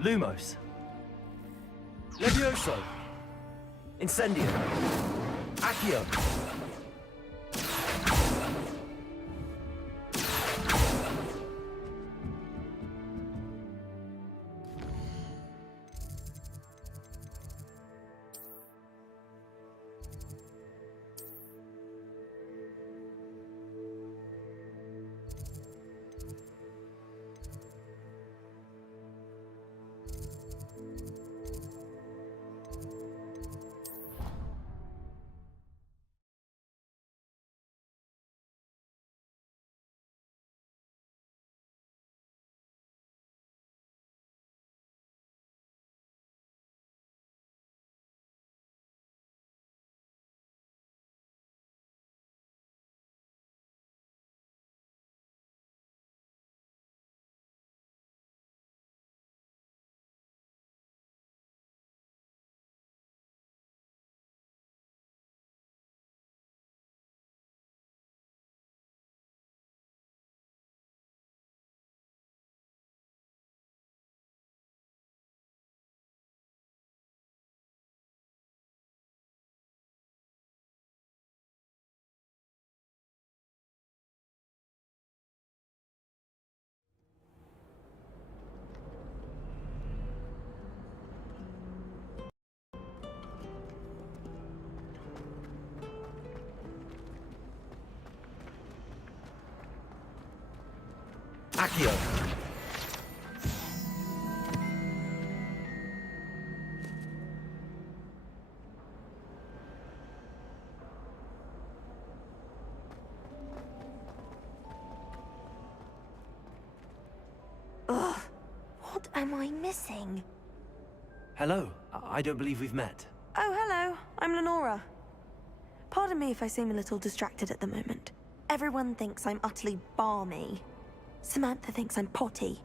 Lumos. Levioso. Incendio. Accio. Accio. Ugh, what am I missing? Hello. I don't believe we've met. Oh, hello. I'm Lenora. Pardon me if I seem a little distracted at the moment. Everyone thinks I'm utterly balmy. Samantha thinks I'm potty.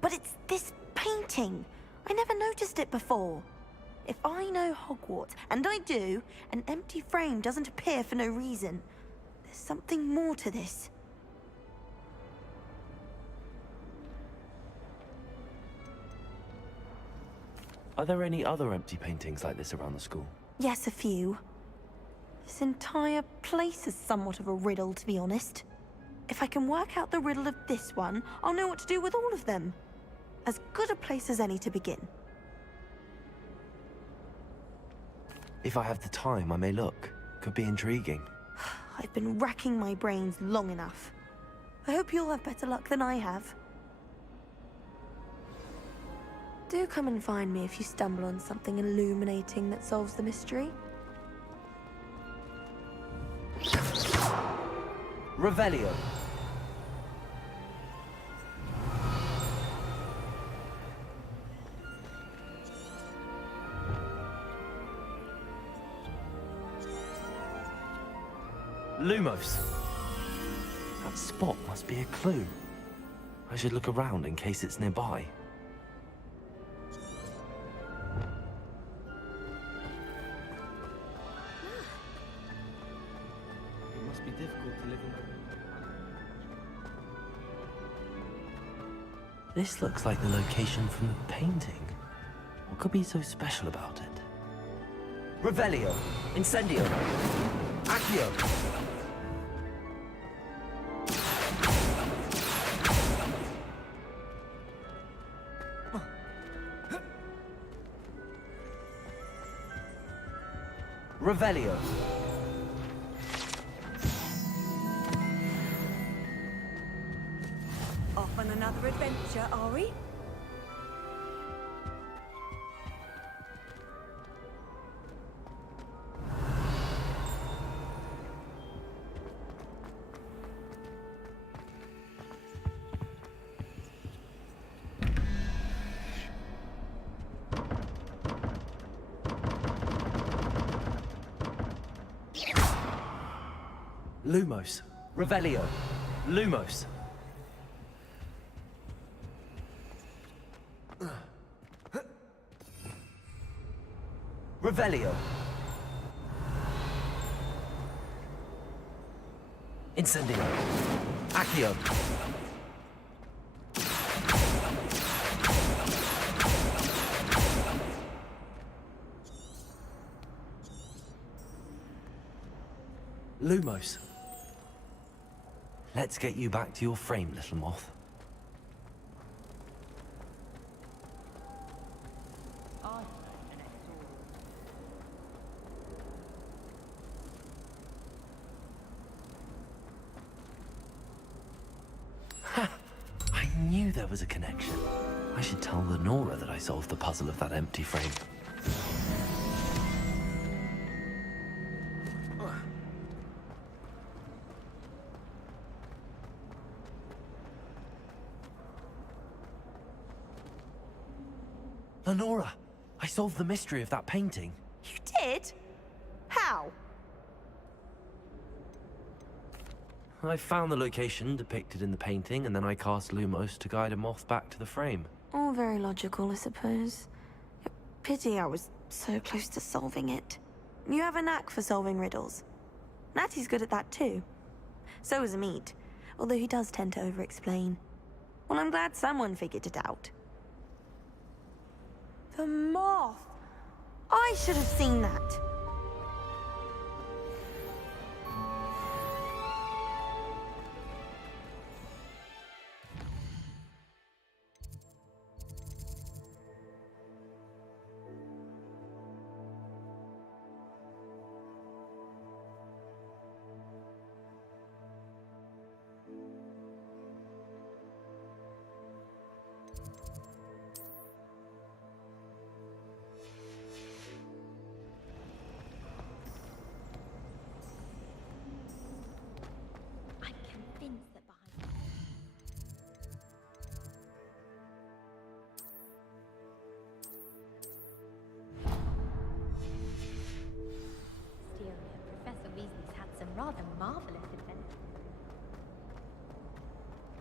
But it's this painting. I never noticed it before. If I know Hogwart, and I do, an empty frame doesn't appear for no reason. There's something more to this. Are there any other empty paintings like this around the school? Yes, a few. This entire place is somewhat of a riddle, to be honest. If I can work out the riddle of this one, I'll know what to do with all of them. As good a place as any to begin. If I have the time, I may look. Could be intriguing. I've been racking my brains long enough. I hope you'll have better luck than I have. Do come and find me if you stumble on something illuminating that solves the mystery. Revelio. Lumos. That spot must be a clue. I should look around in case it's nearby. It must be difficult to live in. This looks like the location from the painting. What could be so special about it? Revelio. Incendio. Accio. Revelio. Off on another adventure, are we? Lumos. Revelio. Lumos. Revelio. Incendio. Accio. Lumos. Let's get you back to your frame, little moth. Ha! I knew there was a connection. I should tell Lenora that I solved the puzzle of that empty frame. Lenora, I solved the mystery of that painting. You did? How? I found the location depicted in the painting, and then I cast Lumos to guide a moth back to the frame. All very logical, I suppose. Pity I was so close to solving it. You have a knack for solving riddles. Natty's good at that too. So is Amit, although he does tend to over-explain. Well, I'm glad someone figured it out. The moth! I should have seen that. Rather marvelous adventure.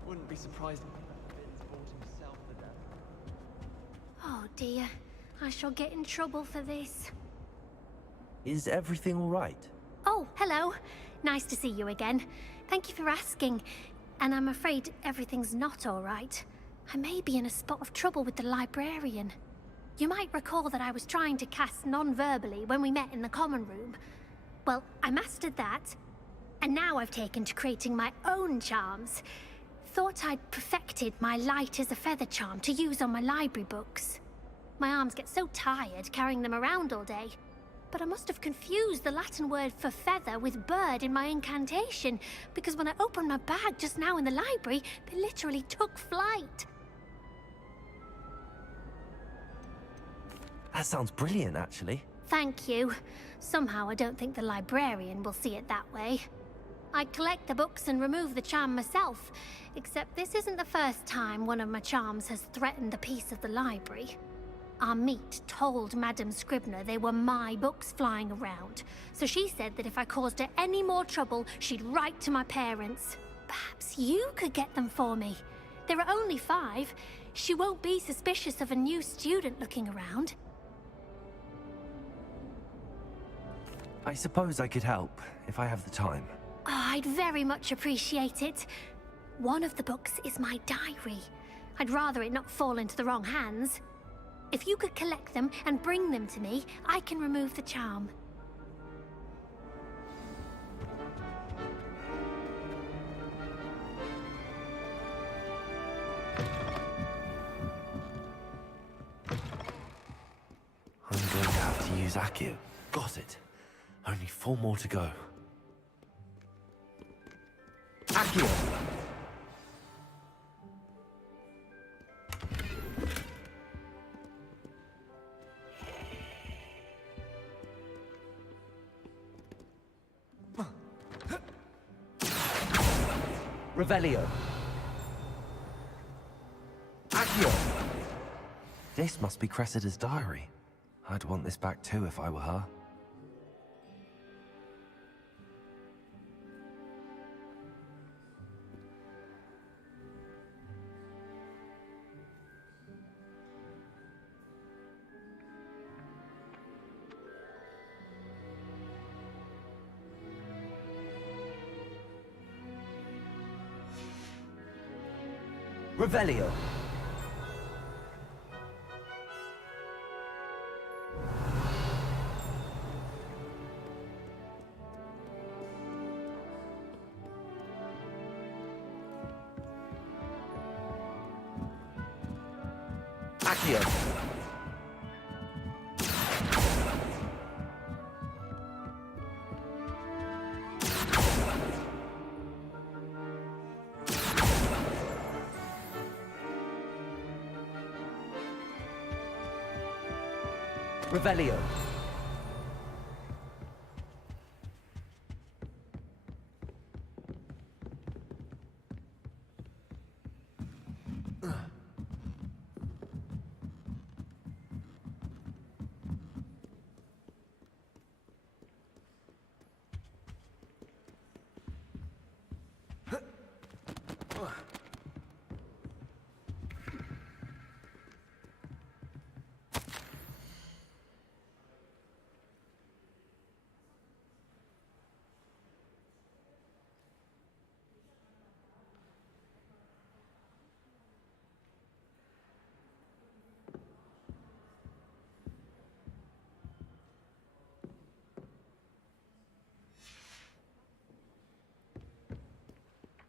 Wouldn't be surprised if Vince bought himself to death. Oh dear, I shall get in trouble for this. Is everything all right? Oh, hello. Nice to see you again. Thank you for asking. And I'm afraid everything's not all right. I may be in a spot of trouble with the librarian. You might recall that I was trying to cast non-verbally when we met in the common room. Well, I mastered that. And now I've taken to creating my own charms. Thought I'd perfected my light as a feather charm to use on my library books. My arms get so tired carrying them around all day. But I must have confused the Latin word for feather with bird in my incantation, because when I opened my bag just now in the library, they literally took flight. That sounds brilliant, actually. Thank you. Somehow I don't think the librarian will see it that way. I collect the books and remove the charm myself, except this isn't the first time one of my charms has threatened the peace of the library. Amit told Madame Scribner they were my books flying around, so she said that if I caused her any more trouble, she'd write to my parents. Perhaps you could get them for me. There are only 5. She won't be suspicious of a new student looking around. I suppose I could help, if I have the time. Oh, I'd very much appreciate it. One of the books is my diary. I'd rather it not fall into the wrong hands. If you could collect them and bring them to me, I can remove the charm. I'm going to have to use Accio. Got it. Only 4 more to go. Accio! Revelio. Accio! This must be Cressida's diary. I'd want this back too if I were her. Revelio. Accio. Revelio.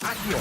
Accio.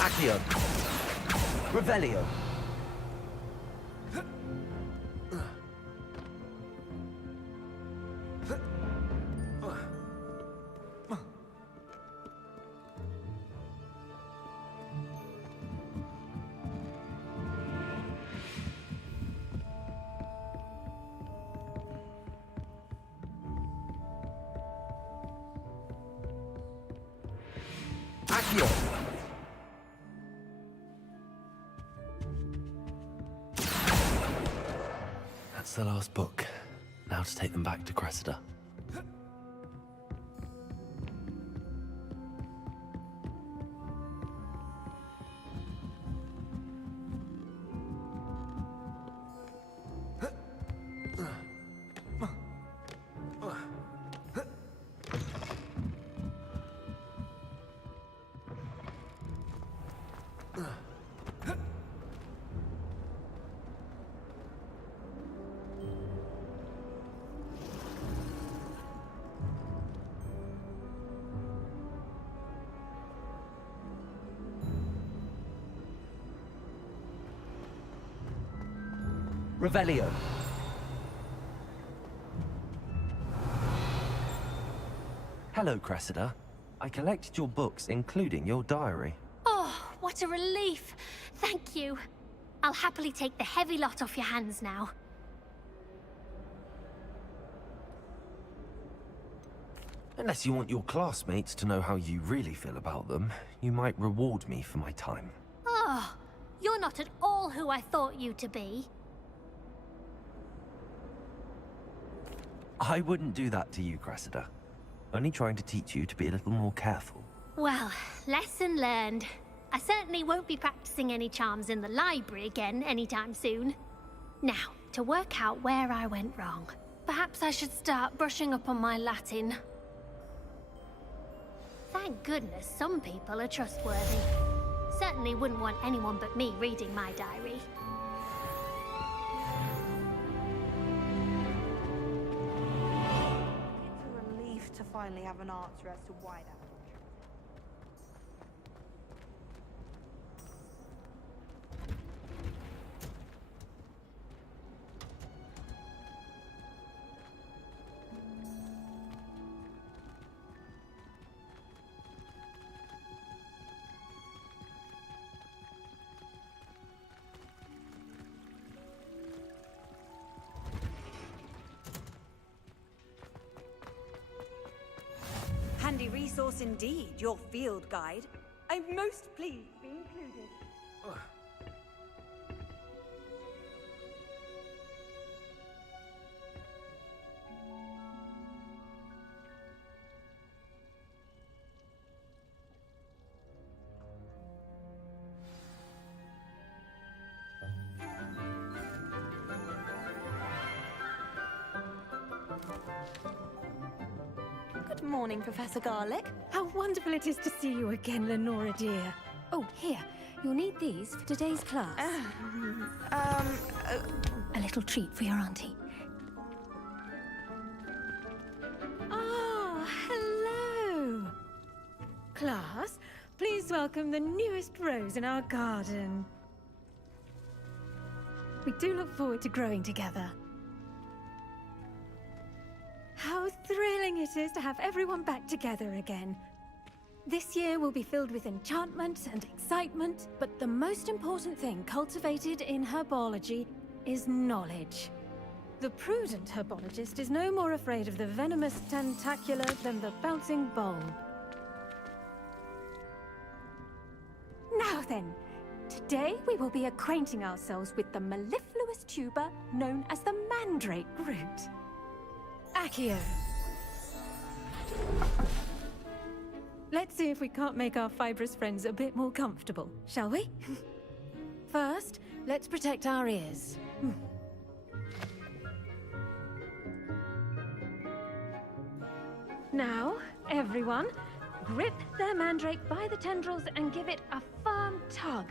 Accio. Revelio. Accio. That's the last book. Now to take them back to Cressida. Revelio. Hello, Cressida. I collected your books, including your diary. Oh, what a relief. Thank you. I'll happily take the heavy lot off your hands now. Unless you want your classmates to know how you really feel about them, you might reward me for my time. Oh, you're not at all who I thought you to be. I wouldn't do that to you, Cressida. Only trying to teach you to be a little more careful. Well, lesson learned. I certainly won't be practicing any charms in the library again anytime soon. Now, to work out where I went wrong. Perhaps I should start brushing up on my Latin. Thank goodness some people are trustworthy. Certainly wouldn't want anyone but me reading my diary. It's a relief to finally have an answer as to why that. Handy resource indeed, your field guide. I'm most pleased to be included. Good morning, Professor Garlic. How wonderful it is to see you again, Lenora dear. Oh, here. You'll need these for today's class. A little treat for your auntie. Oh, hello! Class, please welcome the newest rose in our garden. We do look forward to growing together. How thrilling it is to have everyone back together again. This year will be filled with enchantment and excitement, but the most important thing cultivated in herbology is knowledge. The prudent herbologist is no more afraid of the venomous tentacula than the bouncing bulb. Now then, today we will be acquainting ourselves with the mellifluous tuber known as the mandrake root. Accio. Let's see if we can't make our fibrous friends a bit more comfortable, shall we? First, let's protect our ears. Now, everyone, grip their mandrake by the tendrils and give it a firm tug.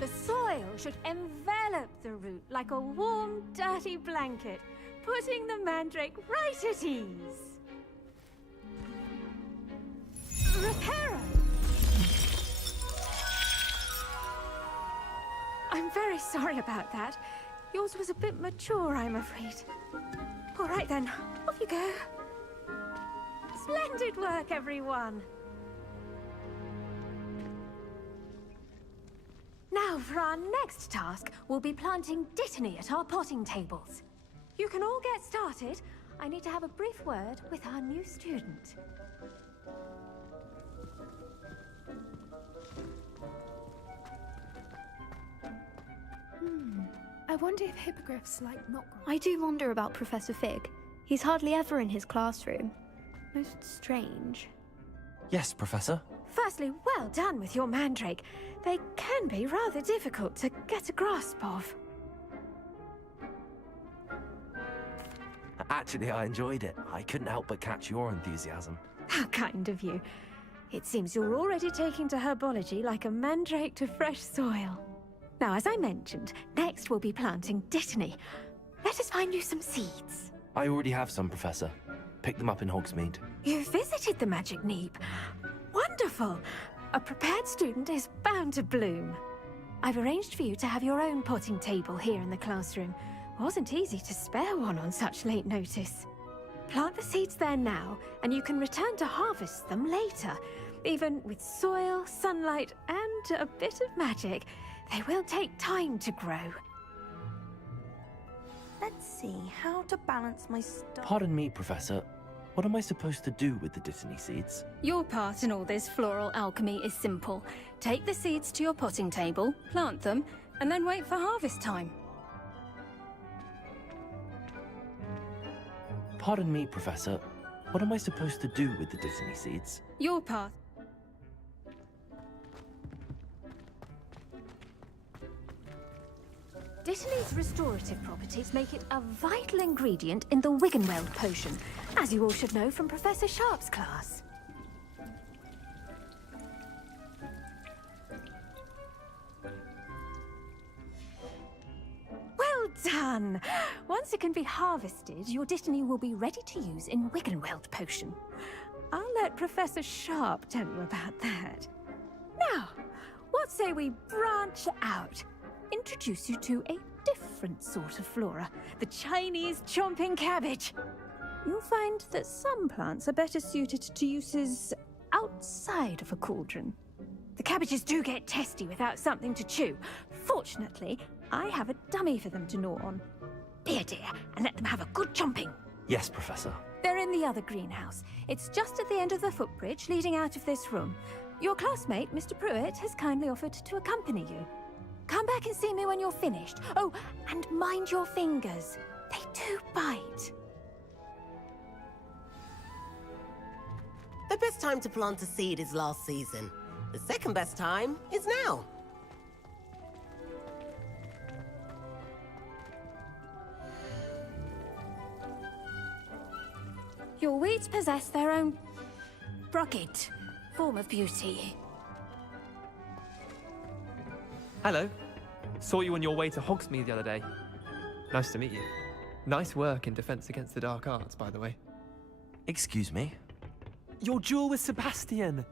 The soil should envelop the root like a warm, dirty blanket, putting the mandrake right at ease. Reparo! I'm very sorry about that. Yours was a bit mature, I'm afraid. All right then, off you go. Splendid work, everyone! Now, for our next task, we'll be planting dittany at our potting tables. You can all get started. I need to have a brief word with our new student. I wonder if hippogriffs like not. I do wonder about Professor Fig. He's hardly ever in his classroom. Most strange. Yes, Professor. Firstly, well done with your mandrake. They can be rather difficult to get a grasp of. Actually, I enjoyed it. I couldn't help but catch your enthusiasm. How kind of you. It seems you're already taking to herbology like a mandrake to fresh soil. Now, as I mentioned, next we'll be planting dittany. Let us find you some seeds. I already have some, Professor. Picked them up in Hogsmeade. You visited the Magic Neep. Wonderful! A prepared student is bound to bloom. I've arranged for you to have your own potting table here in the classroom. Wasn't easy to spare one on such late notice. Plant the seeds there now, and you can return to harvest them later. Even with soil, sunlight, and a bit of magic, they will take time to grow. Let's see how to balance my stuff. Pardon me, Professor. What am I supposed to do with the Destiny seeds? Your part in all this floral alchemy is simple. Take the seeds to your potting table, plant them, and then wait for harvest time. Pardon me, Professor. What am I supposed to do with the Destiny seeds? Your part. Dittany's restorative properties make it a vital ingredient in the Wiggenweld potion, as you all should know from Professor Sharp's class. Well done! Once it can be harvested, your Dittany will be ready to use in Wiggenweld potion. I'll let Professor Sharp tell you about that. Now, what say we branch out? Introduce you to a different sort of flora, the Chinese chomping cabbage. You'll find that some plants are better suited to uses outside of a cauldron. The cabbages do get testy without something to chew. Fortunately, I have a dummy for them to gnaw on. Be a dear and let them have a good chomping. Yes, Professor. They're in the other greenhouse. It's just at the end of the footbridge leading out of this room. Your classmate, Mr. Pruitt, has kindly offered to accompany you. Come back and see me when you're finished. Oh, and mind your fingers. They do bite. The best time to plant a seed is last season. The second best time is now. Your weeds possess their own rugged form of beauty. Hello. Saw you on your way to Hogsmeade the other day. Nice to meet you. Nice work in Defense Against the Dark Arts, by the way. Excuse me? Your duel with Sebastian!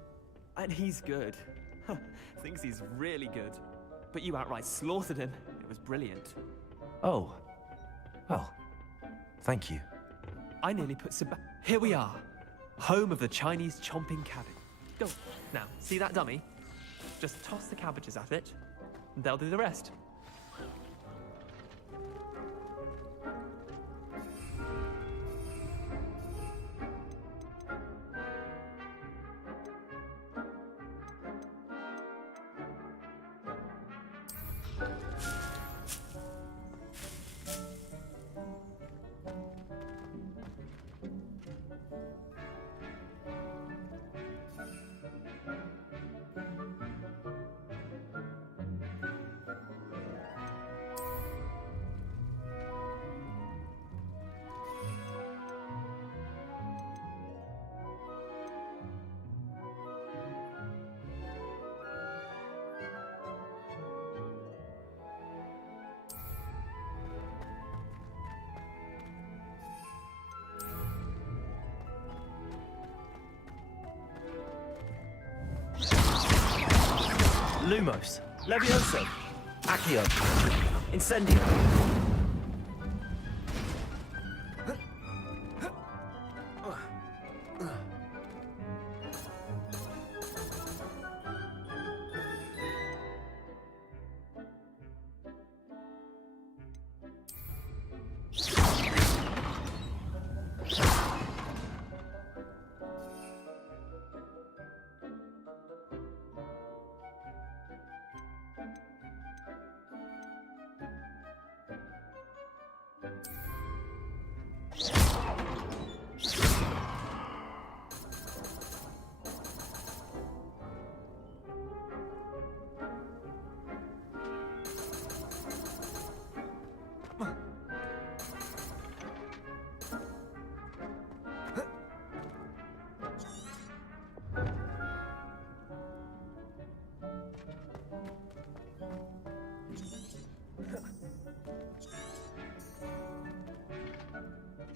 And he's good. Thinks he's really good. But you outright slaughtered him. It was brilliant. Oh. Well, thank you. I nearly put Here we are. Home of the Chinese chomping cabbage. Go. Now, see that dummy? Just toss the cabbages at it. They'll do the rest. Lumos, Levioso, Accio, Incendio.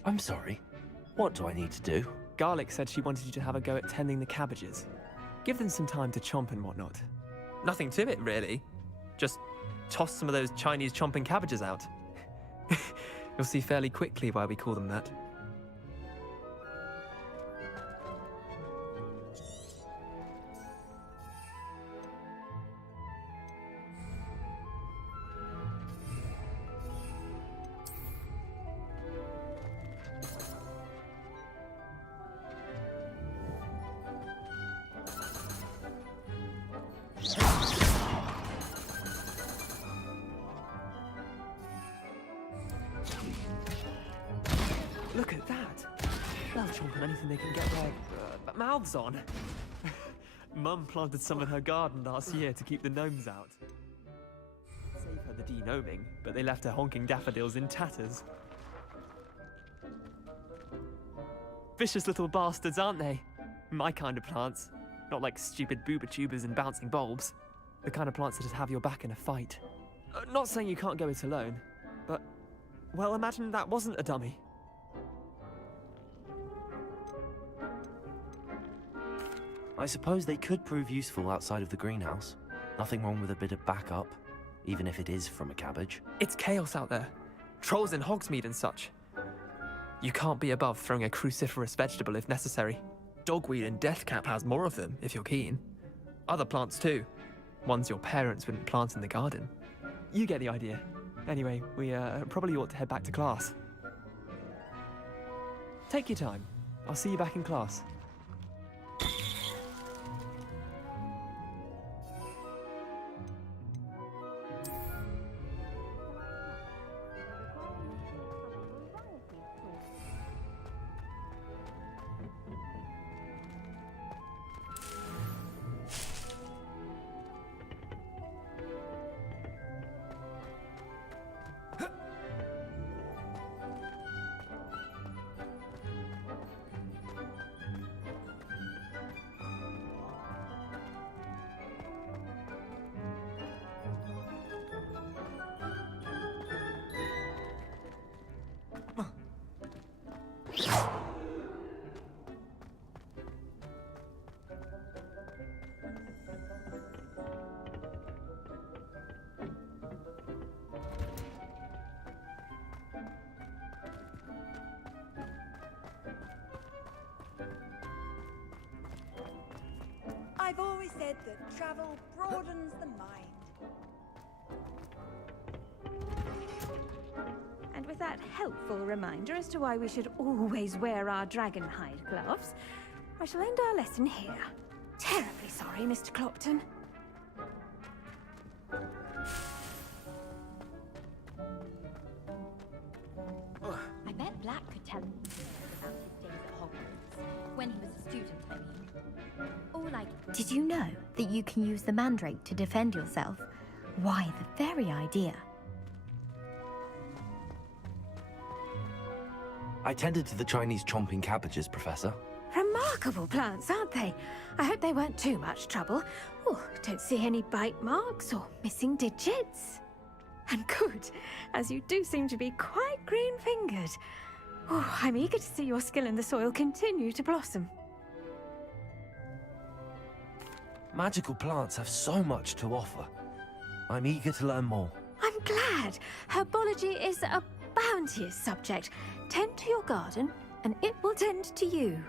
I'm sorry. What do I need to do? Garlic said she wanted you to have a go at tending the cabbages. Give them some time to chomp and whatnot. Nothing to it, really. Just toss some of those Chinese chomping cabbages out. You'll see fairly quickly why we call them that. Look at that! They'll chomp on anything they can get their mouths on. Mum planted some in her garden last year to keep the gnomes out. Save her the de-gnoming, but they left her honking daffodils in tatters. Vicious little bastards, aren't they? My kind of plants. Not like stupid booba tubers and bouncing bulbs. The kind of plants that'd have your back in a fight. Not saying you can't go it alone, but... well, imagine that wasn't a dummy. I suppose they could prove useful outside of the greenhouse. Nothing wrong with a bit of backup, even if it is from a cabbage. It's chaos out there. Trolls in Hogsmeade and such. You can't be above throwing a cruciferous vegetable if necessary. Dogweed and deathcap has more of them, if you're keen. Other plants too. Ones your parents wouldn't plant in the garden. You get the idea. Anyway, we probably ought to head back to class. Take your time. I'll see you back in class. I've always said that travel broadens the mind. And with that helpful reminder as to why we should always wear our dragonhide gloves, I shall end our lesson here. Terribly sorry, Mr. Clopton. I bet Black could tell him about his days at Hogwarts. When he was a student, I mean. Or like... Did you know that you can use the mandrake to defend yourself? Why, the very idea. I tended to the Chinese chomping cabbages, Professor. Remarkable plants, aren't they? I hope they weren't too much trouble. Oh, don't see any bite marks or missing digits. And good, as you do seem to be quite green-fingered. Oh, I'm eager to see your skill in the soil continue to blossom. Magical plants have so much to offer. I'm eager to learn more. I'm glad. Herbology is a bounteous subject. Tend to your garden, and it will tend to you.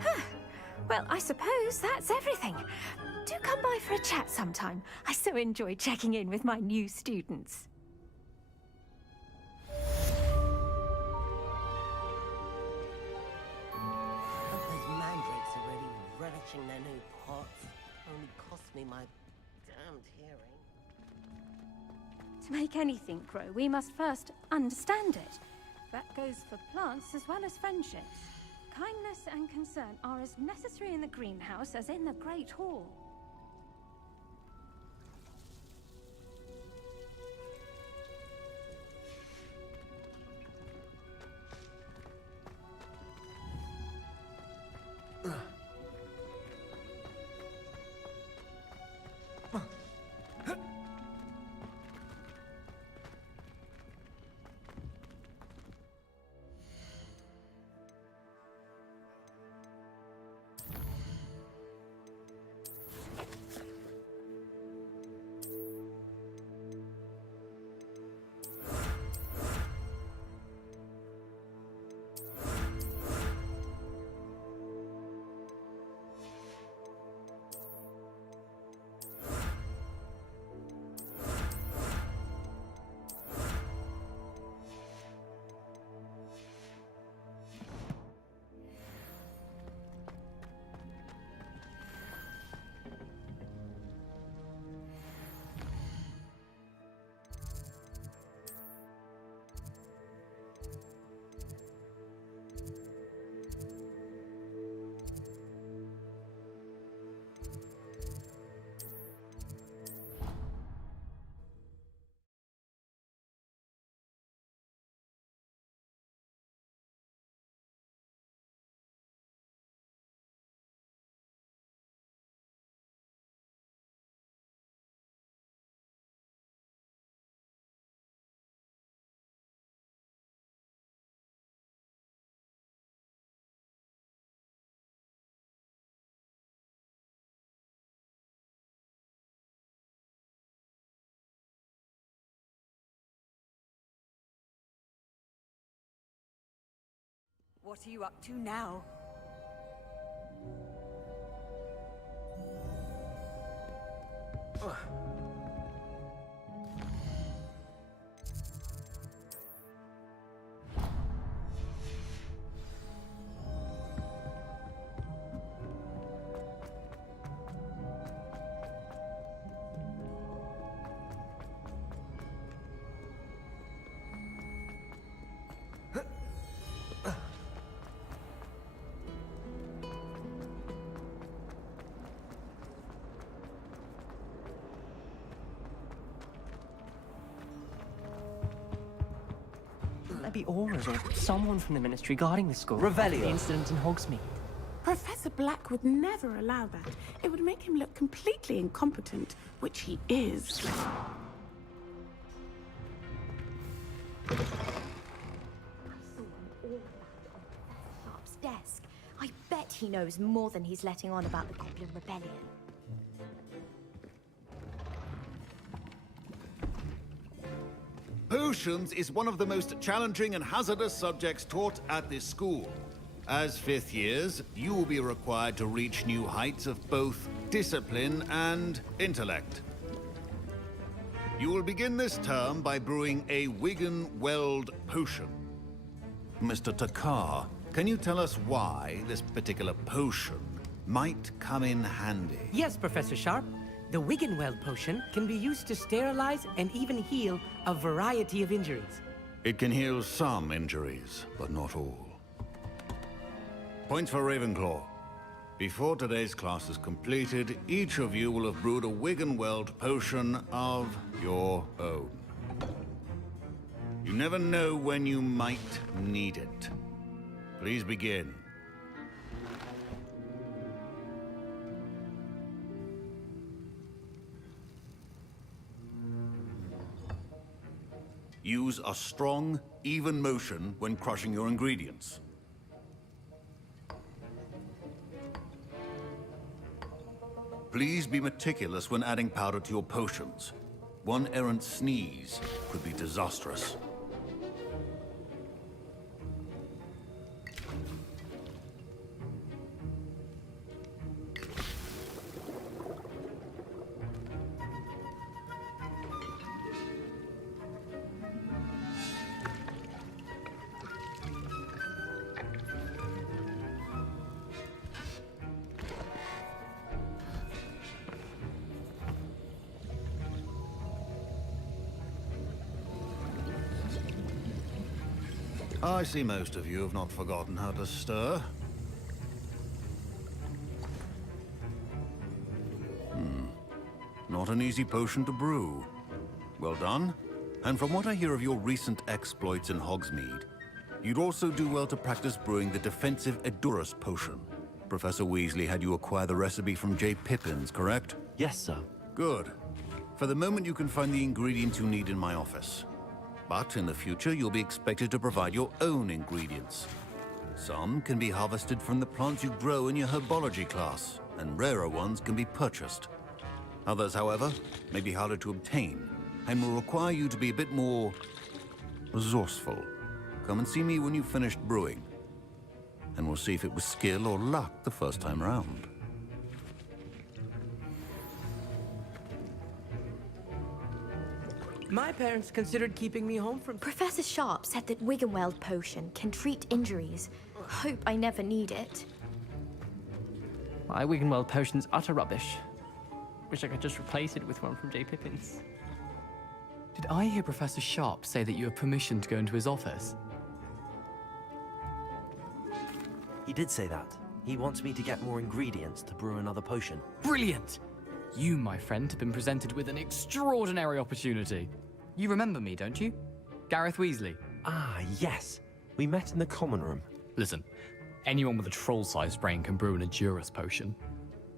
Huh. Well, I suppose that's everything. Do come by for a chat sometime. I so enjoy checking in with my new students. Those mandrakes are really relishing their new pots. Only cost me my damned hearing. To make anything grow, we must first understand it. That goes for plants as well as friendships. Kindness and concern are as necessary in the greenhouse as in the Great Hall. What are you up to now? Maybe Aura's or someone from the Ministry guarding the school. Revelio. The incident in Hogsmeade. Professor Black would never allow that. It would make him look completely incompetent, which he is. I saw all of that on Professor Sharp's desk. I bet he knows more than he's letting on about the Goblin Rebellion. Potions is one of the most challenging and hazardous subjects taught at this school. As fifth years, you will be required to reach new heights of both discipline and intellect. You will begin this term by brewing a Wigan Weld potion. Mr. Takar, can you tell us why this particular potion might come in handy? Yes, Professor Sharp. The Wiggenweld potion can be used to sterilize and even heal a variety of injuries. It can heal some injuries, but not all. Points for Ravenclaw. Before today's class is completed, each of you will have brewed a Wiggenweld potion of your own. You never know when you might need it. Please begin. Use a strong, even motion when crushing your ingredients. Please be meticulous when adding powder to your potions. One errant sneeze could be disastrous. I see most of you have not forgotten how to stir. Not an easy potion to brew. Well done. And from what I hear of your recent exploits in Hogsmeade, you'd also do well to practice brewing the defensive Edurus potion. Professor Weasley had you acquire the recipe from J. Pippin's, correct? Yes, sir. Good. For the moment, you can find the ingredients you need in my office. But in the future, you'll be expected to provide your own ingredients. Some can be harvested from the plants you grow in your herbology class, and rarer ones can be purchased. Others, however, may be harder to obtain, and will require you to be a bit more resourceful. Come and see me when you've finished brewing, and we'll see if it was skill or luck the first time round. My parents considered keeping me home from... Professor Sharp said that Wiggenweld potion can treat injuries. Hope I never need it. My Wiggenweld potion's utter rubbish. Wish I could just replace it with one from J. Pippin's. Did I hear Professor Sharp say that you have permission to go into his office? He did say that. He wants me to get more ingredients to brew another potion. Brilliant! You, my friend, have been presented with an extraordinary opportunity. You remember me, don't you? Gareth Weasley. Ah, yes. We met in the common room. Listen, anyone with a troll-sized brain can brew an Edurus potion.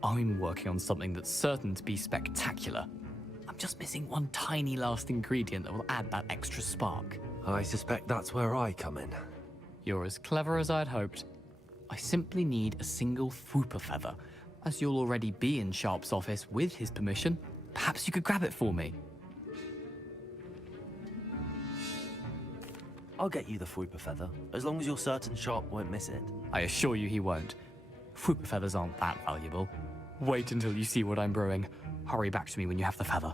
I'm working on something that's certain to be spectacular. I'm just missing one tiny last ingredient that will add that extra spark. I suspect that's where I come in. You're as clever as I'd hoped. I simply need a single Fwooper feather. As you'll already be in Sharp's office with his permission, perhaps you could grab it for me. I'll get you the Fruiper Feather, as long as you're certain Sharp won't miss it. I assure you he won't. Fruit feathers aren't that valuable. Wait until you see what I'm brewing. Hurry back to me when you have the feather.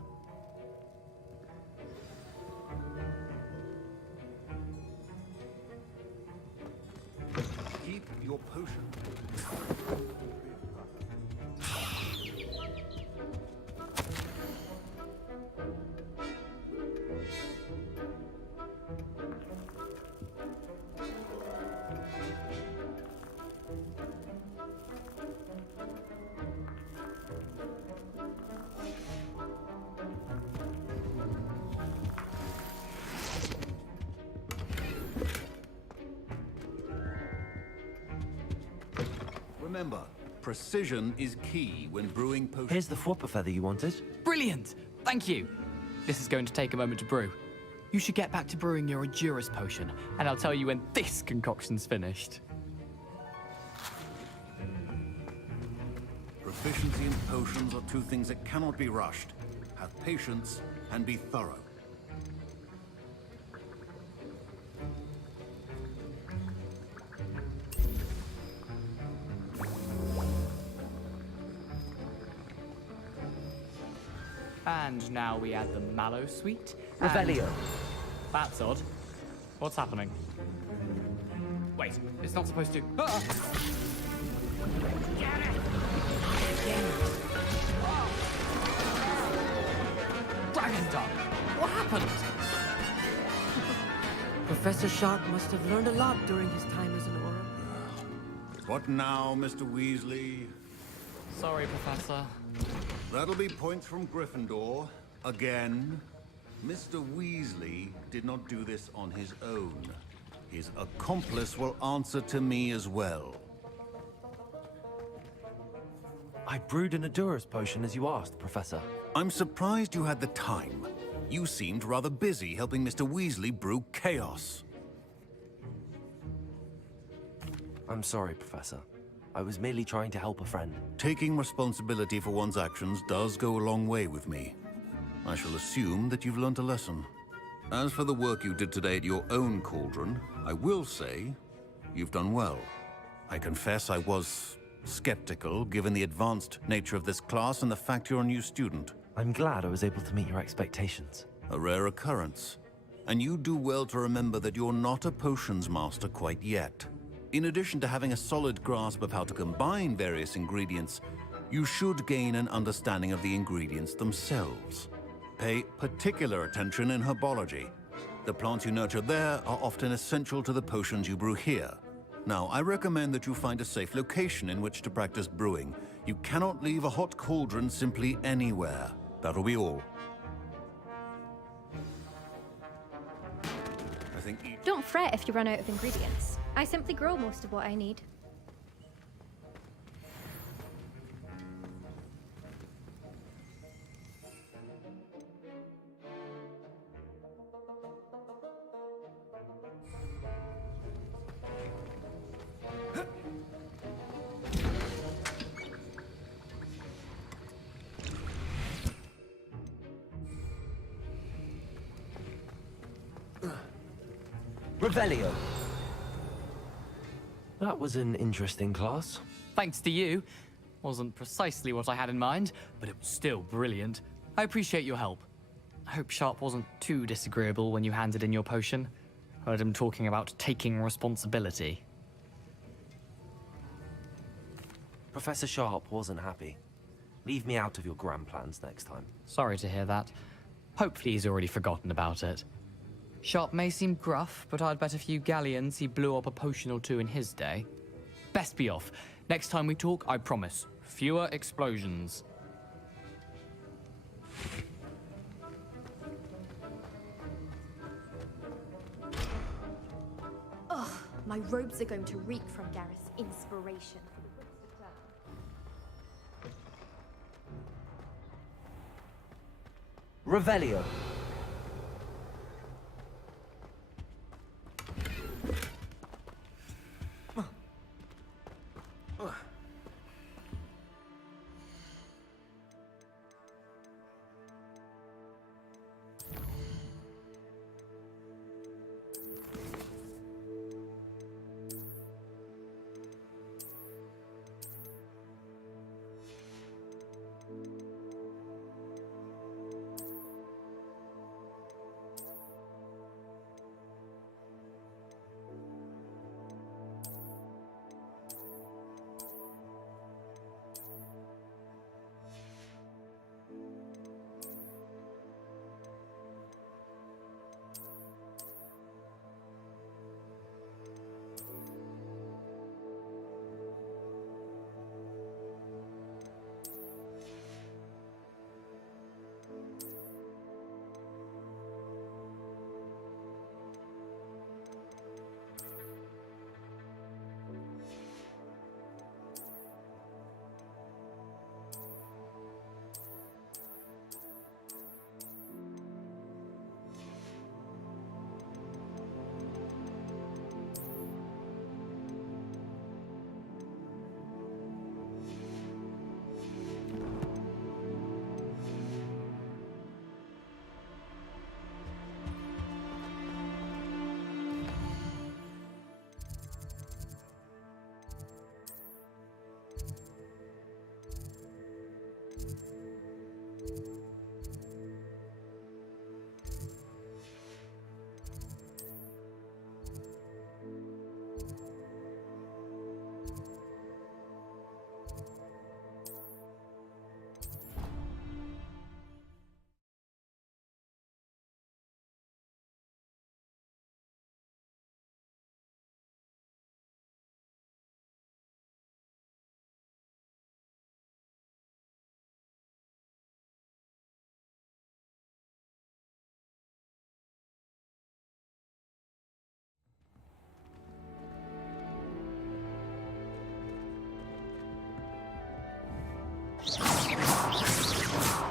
Keep your potion. Remember, precision is key when brewing potions. Here's the Fruiper Feather you wanted. Brilliant! Thank you! This is going to take a moment to brew. You should get back to brewing your Endurance potion, and I'll tell you when this concoction's finished. Proficiency in potions are two things that cannot be rushed. Have patience and be thorough. And now we add the Mallow Sweet. and- Revelio. That's odd. What's happening? Wait, it's not supposed to. Ah! Dragon Dog! What happened? Professor Sharp must have learned a lot during his time as an Aura. What now, Mr. Weasley? Sorry, Professor. That'll be points from Gryffindor. Again. Mr. Weasley did not do this on his own. His accomplice will answer to me as well. I brewed an Endurance potion as you asked, Professor. I'm surprised you had the time. You seemed rather busy helping Mr. Weasley brew chaos. I'm sorry, Professor. I was merely trying to help a friend. Taking responsibility for one's actions does go a long way with me. I shall assume that you've learnt a lesson. As for the work you did today at your own cauldron, I will say you've done well. I confess I was skeptical, given the advanced nature of this class and the fact you're a new student. I'm glad I was able to meet your expectations. A rare occurrence. And you do well to remember that you're not a potions master quite yet. In addition to having a solid grasp of how to combine various ingredients, you should gain an understanding of the ingredients themselves. Pay particular attention in herbology. The plants you nurture there are often essential to the potions you brew here. Now, I recommend that you find a safe location in which to practice brewing. You cannot leave a hot cauldron simply anywhere. That'll be all. I think Don't fret if you run out of ingredients. I simply grow most of what I need. Revelio. That was an interesting class. Thanks to you. Wasn't precisely what I had in mind, but it was still brilliant. I appreciate your help. I hope Sharp wasn't too disagreeable when you handed in your potion. Heard him talking about taking responsibility. Professor Sharp wasn't happy. Leave me out of your grand plans next time. Sorry to hear that. Hopefully he's already forgotten about it. Sharp may seem gruff, but I'd bet a few galleons he blew up a potion or two in his day. Best be off. Next time we talk, I promise, fewer explosions. Ugh, my robes are going to reek from Gareth's inspiration for the winter term. Revelio.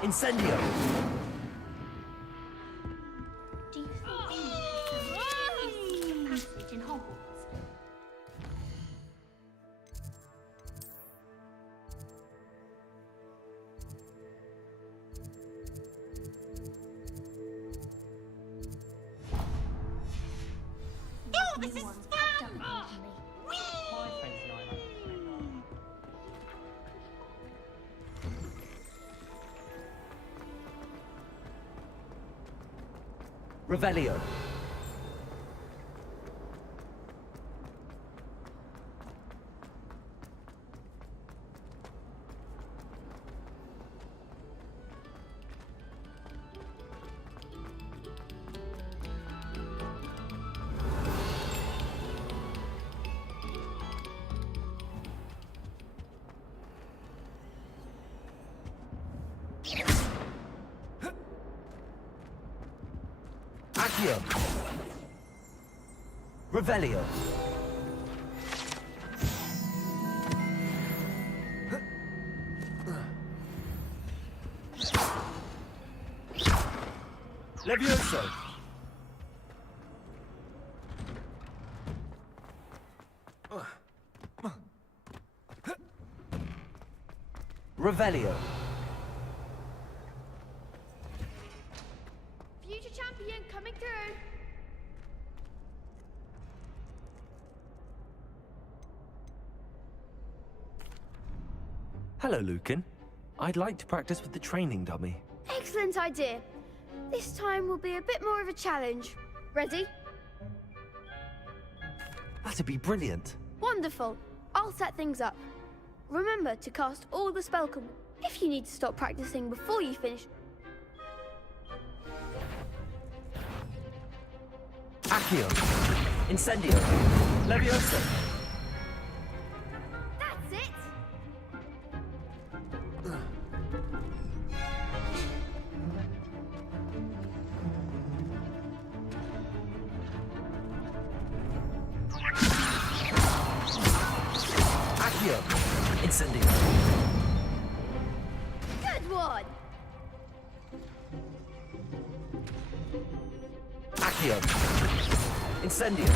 Incendio! Do you think any secret passage in Hogwarts? Oh, this is fun! Revelio. Accio. Revelio. Levioso. Revelio. Future champion coming through. Hello, Lucan. I'd like to practice with the training dummy. Excellent idea. This time will be a bit more of a challenge. Ready? That'd be brilliant. Wonderful. I'll set things up. Remember to cast all the spell combos. If you need to stop practicing before you finish. Accio. Incendio. Levioso. That's it. Accio. Incendio. Good one. Accio. Incendio.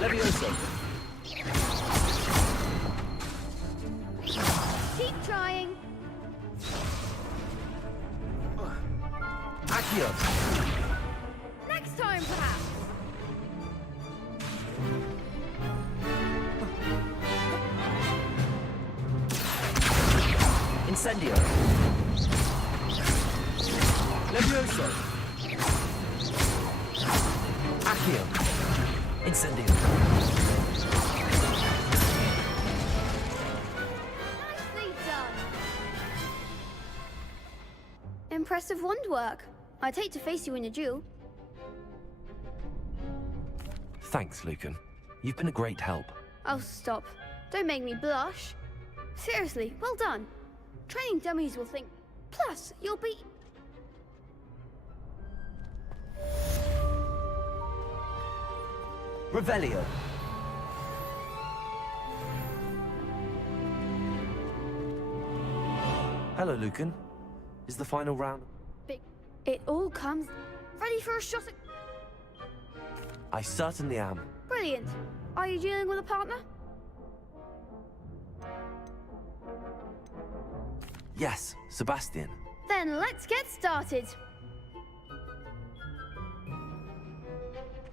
Levioso. Keep trying. Accio. Next time, perhaps. Incendio. Levioso. Accio. Incendio. Nicely done. Impressive wand work. I'd hate to face you in a duel. Thanks, Lucan. You've been a great help. Oh, stop. Don't make me blush. Seriously, well done. Training dummies will think. Plus, you'll be... Revelio. Hello, Lucan. Is the final round? It all comes... Ready for a shot at... I certainly am. Brilliant. Are you dealing with a partner? Yes, Sebastian. Then let's get started.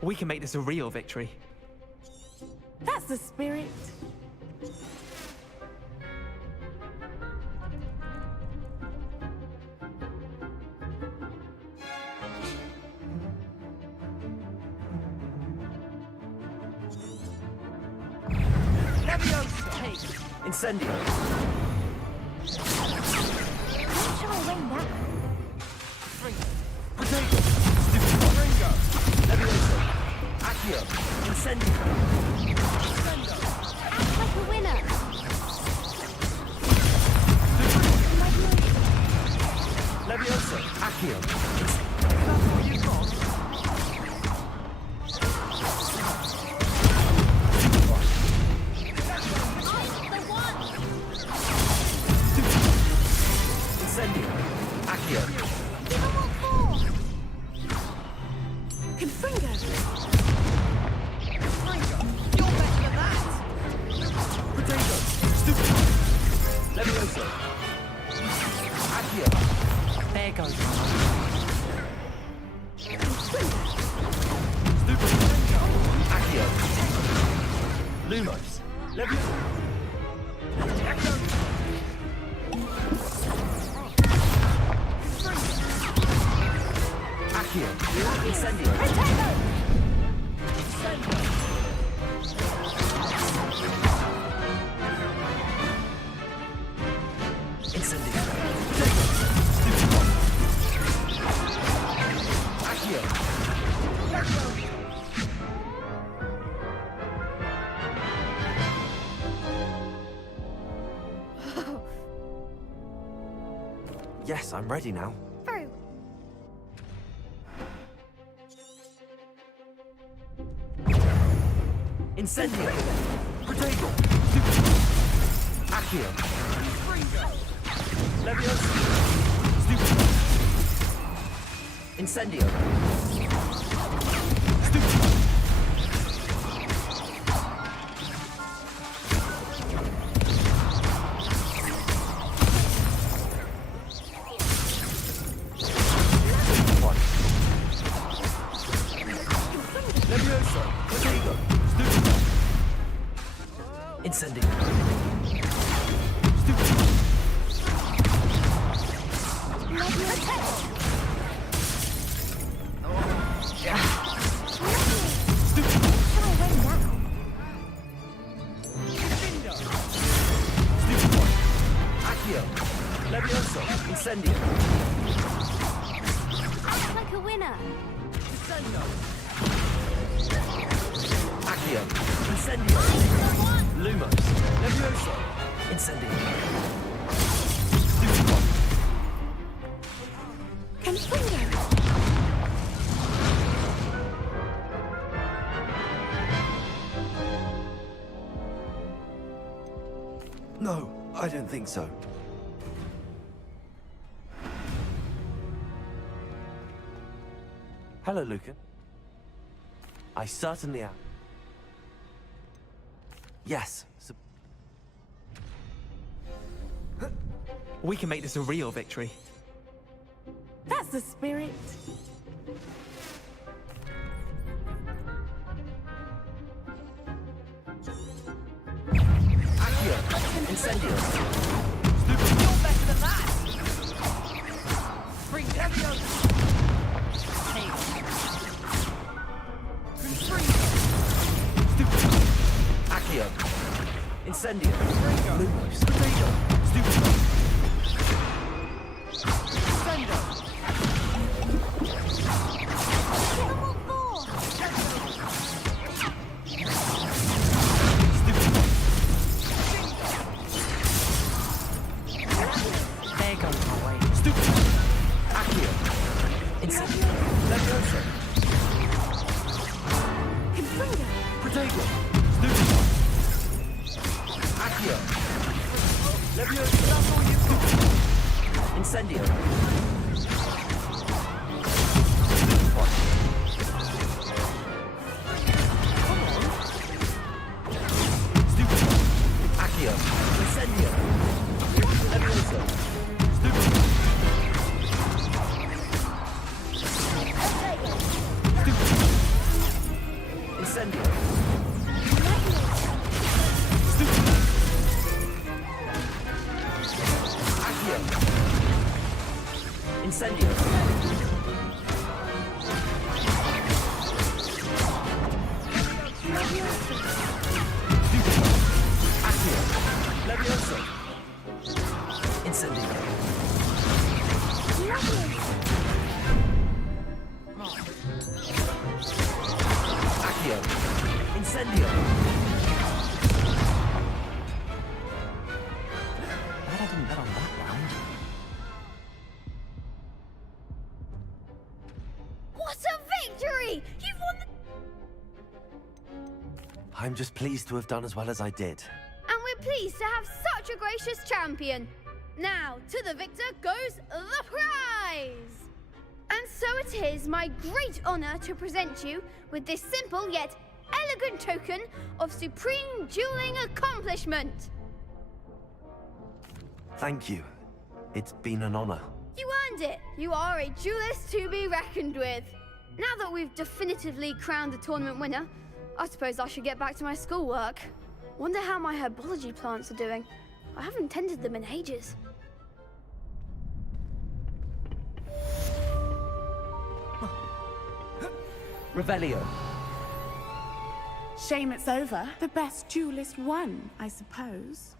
We can make this a real victory. That's the spirit. Incendio. How shall I win that? Potato. Ringo. Levioso. Accio. Incendio. Act like a winner. Levioso. Accio. That's what you've got? Incendio. Accio. Give 'em what for! Confringo! You're better than that! Potato. Stupid. Levioso. Accio. There goes Stupid. Accio. Lumos. Levioso. Accio. Incendio. Incendio. Accio. Yes, I'm ready now. Through. Incendio. Protego. Accio. Levioso. Stupid. Incendio. Stupid. Levioso. Protego. Stupid. Incendio. Levioso, incendio. Act like a winner. Incendio. Accio, incendio. Lumos, Levioso, incendio. Confringo! No, I don't think so. Hello, Lucan. I certainly am. Yes. We can make this a real victory. That's the spirit. Accio, incendio. Stupid. You're better than that. Bring Levioso. Accio. Incendio. Lumos. Potato. Stupid. Incendio. There goes my way. Stupid. Accio. Incendio. Levioso. Confringo! Protego. Stupid. Accio. Levioso. That's all you've got. Incendio. What? Come on. Stupid. Accio. Incendio. Levioso. Stupid. Incendio. Stupid. Accio. Incendio. Stupid. Accio. Levioso. Incendio. Accio. Incendio. Glad I didn't bet on that round. What a victory! You've won the... I'm just pleased to have done as well as I did. And we're pleased to have such a gracious champion. Now, to the victor goes the prize! And so it is my great honor to present you with this simple yet elegant token of supreme dueling accomplishment. Thank you. It's been an honor. You earned it. You are a duelist to be reckoned with. Now that we've definitively crowned the tournament winner, I suppose I should get back to my schoolwork. Wonder how my herbology plants are doing. I haven't tended them in ages. Revelio. Shame it's over. The best duelist won, I suppose.